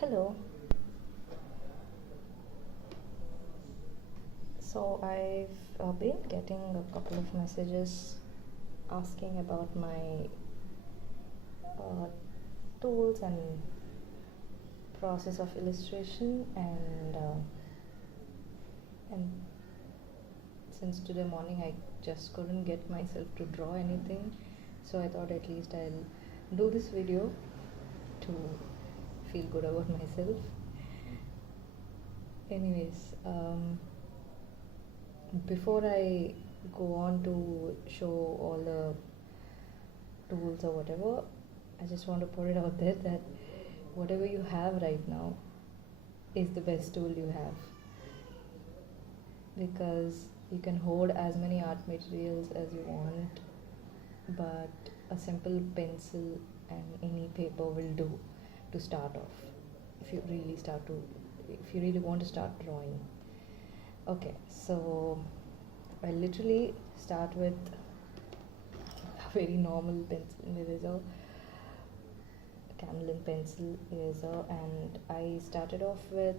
Hello. So I've been getting a couple of messages asking about my uh, tools and process of illustration, and since today morning I just couldn't get myself to draw anything, so I thought at least I'll do this video to feel good about myself. Anyways, before I go on to show all the tools or whatever, I just want to put it out there that whatever you have right now is the best tool you have, because you can hold as many art materials as you want, but a simple pencil and any paper will do to start off if you really want to start drawing. Okay, so I literally start with a very normal pencil and eraser, Camlin pencil eraser, and I started off with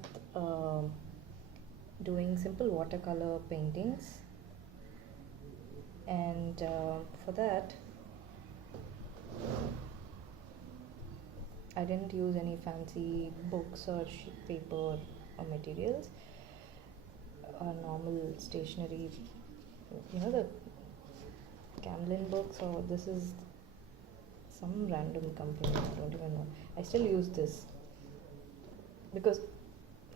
doing simple watercolor paintings, and for that I didn't use any fancy books or paper or materials, normal stationery, the Camlin books, or this is some random company, I don't even know. I still use this because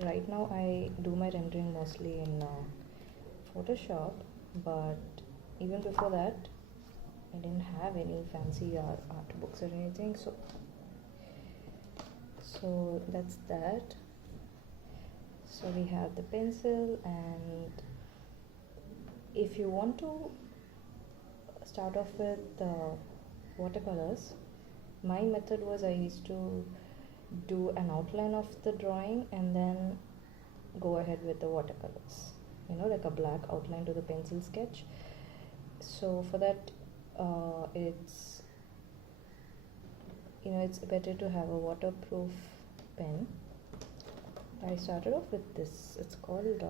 right now I do my rendering mostly in Photoshop, but even before that I didn't have any fancy art books or anything, so that's that. So we have the pencil, and if you want to start off with watercolors, my method was I used to do an outline of the drawing and then go ahead with the watercolors, like a black outline to the pencil sketch. So for that it's better to have a waterproof pen. I started off with this, it's called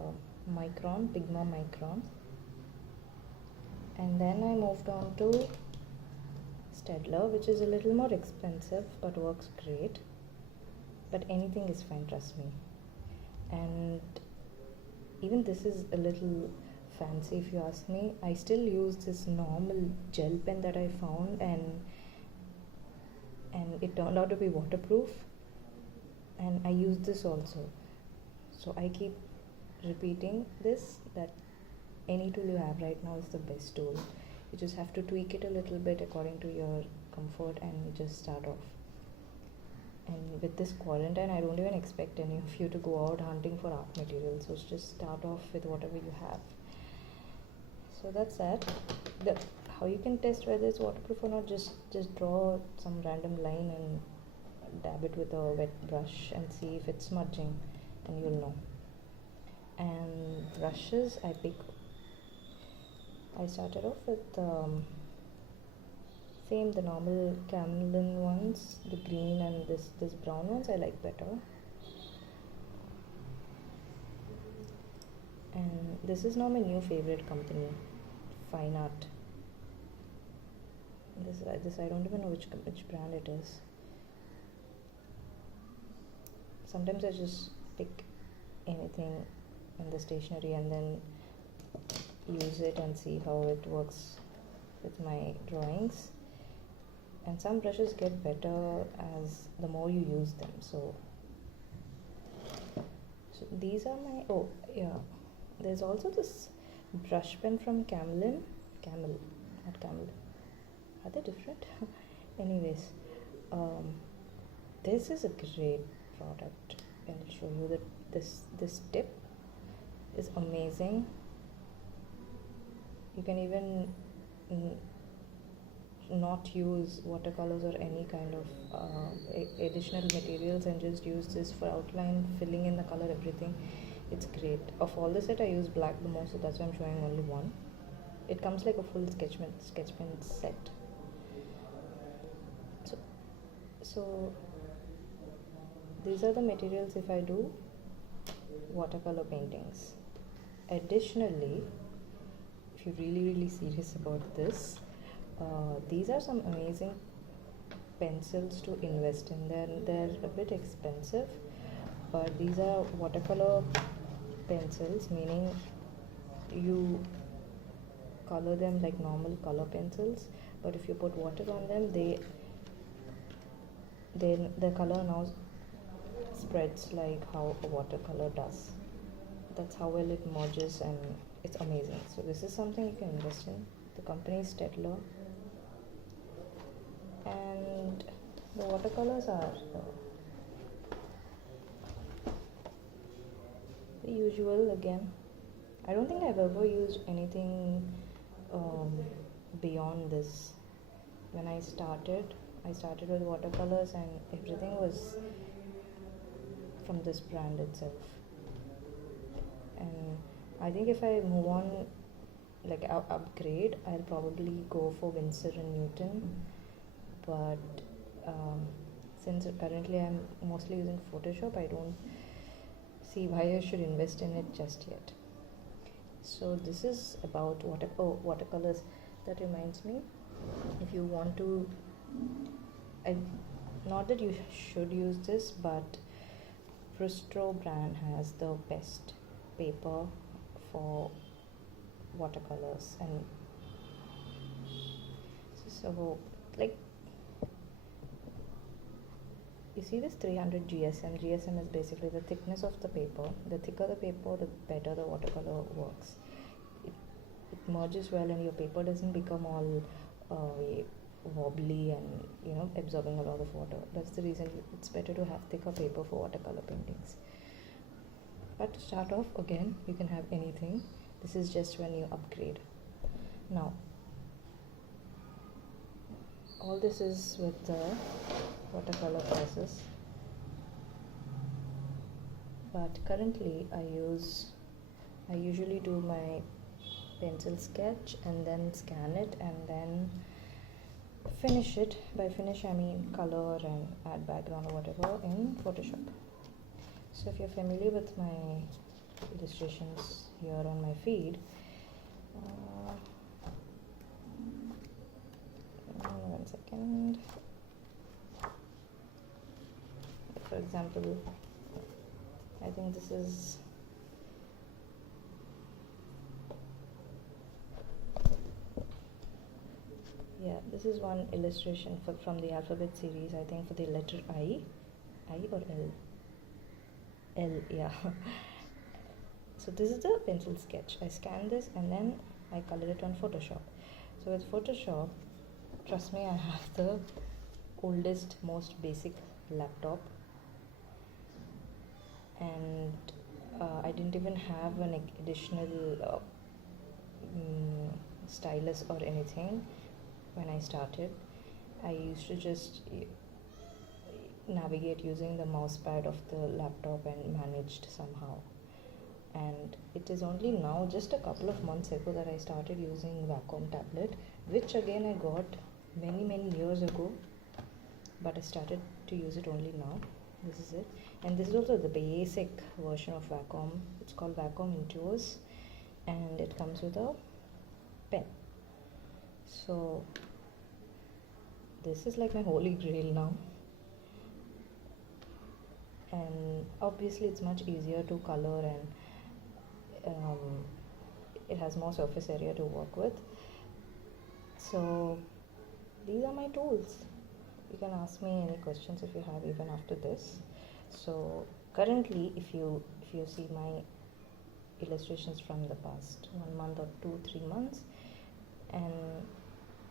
Micron, Pigma Micron, and then I moved on to Staedtler, which is a little more expensive but works great, but anything is fine, trust me. And even this is a little fancy if you ask me. I still use this normal gel pen that I found, and it turned out to be waterproof, and I use this also. So I keep repeating this, that any tool you have right now is the best tool. You just have to tweak it a little bit according to your comfort and just start off. And with this quarantine, I don't even expect any of you to go out hunting for art materials, so just start off with whatever you have. So that's that. How you can test whether it's waterproof or not, just draw some random line and dab it with a wet brush and see if it's smudging, and you'll know. And brushes, I started off with same, the normal Camlin ones, the green, and this brown ones I like better. And this is now my new favorite company, Fine Art. This I don't even know which brand it is. Sometimes I just pick anything in the stationery and then use it and see how it works with my drawings. And some brushes get better as the more you use them. So these are my, oh yeah, there's also this brush pen from Camel, not Camel. Are they different? Anyways, this is a great product. I'll show you that this tip is amazing. You can even not use watercolors or any kind of additional materials and just use this for outline, filling in the color, everything. It's great. Of all the set, I use black the most, so that's why I'm showing only one. It comes like a full sketch pen set. So these are the materials if I do watercolor paintings. Additionally, if you're really serious about this, these are some amazing pencils to invest in. They're a bit expensive, but these are watercolor pencils, meaning you color them like normal color pencils, but if you put water on them, the color now spreads like how a watercolor does. That's how well it merges, and it's amazing. So this is something you can invest in. The company is Staedtler, and the watercolors are the usual again. I don't think I've ever used anything beyond this. When I started with watercolors, and everything was from this brand itself. And I think if I move on, like upgrade, I'll probably go for Winsor & Newton. But since currently I'm mostly using Photoshop, I don't see why I should invest in it just yet. So this is about watercolors. That reminds me, if you want to, not that you should use this, but Frustro brand has the best paper for watercolors. And so like, you see this 300 GSM. GSM is basically the thickness of the paper. The thicker the paper, the better the watercolor works. It merges well, and your paper doesn't become all wobbly and absorbing a lot of water. That's the reason it's better to have thicker paper for watercolor paintings. But to start off, again, you can have anything. This is just when you upgrade. Now, all this is with the watercolor process, but currently I usually do my pencil sketch and then scan it and then finish it. By finish I mean color and add background or whatever in Photoshop. So if you're familiar with my illustrations here on my feed, one second. For example, I think this is one illustration from the alphabet series, I think for the letter I or L, yeah. So this is the pencil sketch. I scan this and then I color it on Photoshop. So with Photoshop, trust me, I have the oldest, most basic laptop, and I didn't even have an additional stylus or anything when I started. I used to just navigate using the mouse pad of the laptop and managed somehow. And it is only now, just a couple of months ago, that I started using Wacom tablet, which again I got many years ago, but I started to use it only now. This is it. And this is also the basic version of Wacom. It's called Wacom Intuos, and it comes with a pen. So this is like my holy grail now, and obviously it's much easier to color, and it has more surface area to work with. So these are my tools. You can ask me any questions if you have even after this. So currently, if you see my illustrations from the past 1 month or 2-3 months, and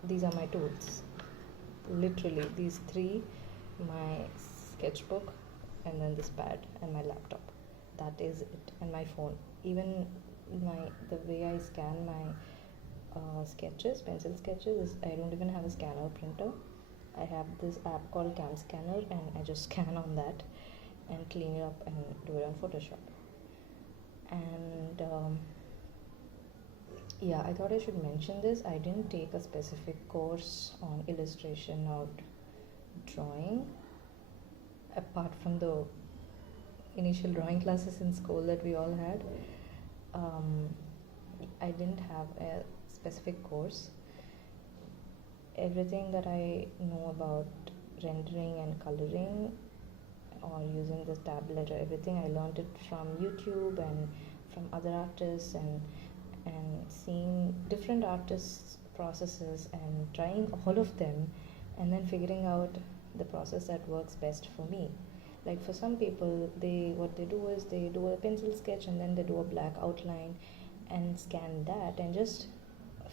these are my tools. Literally these three: my sketchbook, and then this pad, and my laptop. That is it. And my phone. Even the way I scan my sketches, pencil sketches, is I don't even have a scanner printer. I have this app called Cam Scanner, and I just scan on that and clean it up and do it on Photoshop. And yeah, I thought I should mention this. I didn't take a specific course on illustration or drawing, apart from the initial drawing classes in school that we all had, I didn't have a specific course. Everything that I know about rendering and coloring or using the tablet or everything, I learned it from YouTube and from other artists, and seeing different artists' processes and trying all of them, and then figuring out the process that works best for me. Like for some people, what they do is they do a pencil sketch and then they do a black outline and scan that and just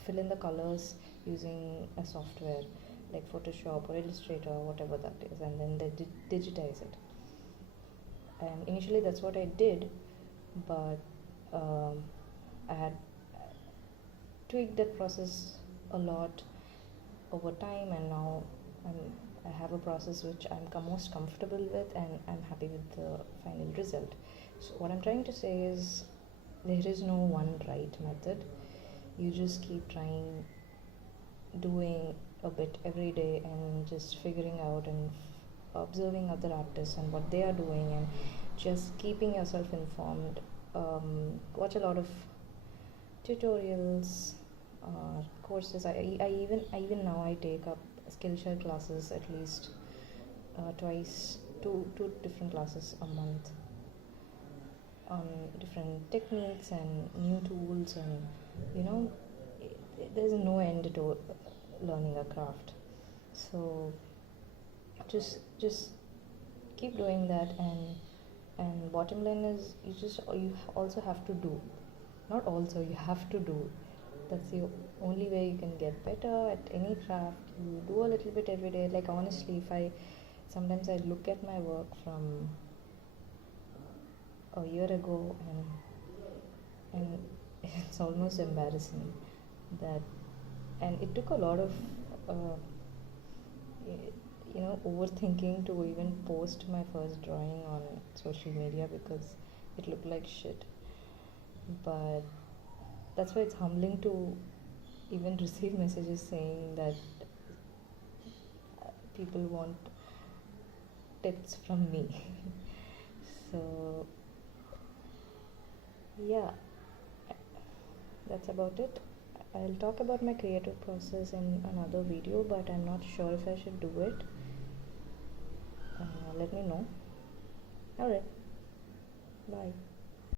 fill in the colors using a software like Photoshop or Illustrator or whatever that is, and then they digitize it. And initially that's what I did, but I had tweaked that process a lot over time, and now I have a process which I'm most comfortable with, and I'm happy with the final result. So what I'm trying to say is there is no one right method. You just keep trying, doing a bit every day, and just figuring out and observing other artists and what they are doing, and just keeping yourself informed. Watch a lot of tutorials, courses. I even now I take up Skillshare classes at least twice, two different classes a month on different techniques and new tools, and there's no end to learning a craft. So just keep doing that, and bottom line is you also have to do, not also, you have to do. That's the only way you can get better at any craft. You do a little bit every day. Like honestly, if I sometimes I look at my work from a year ago, and it's almost embarrassing that, and it took a lot of overthinking to even post my first drawing on social media because it looked like shit. But that's why it's humbling to even receive messages saying that people want tips from me. So yeah, that's about it. I'll talk about my creative process in another video, but I'm not sure if I should do it. Let me know. Alright, bye.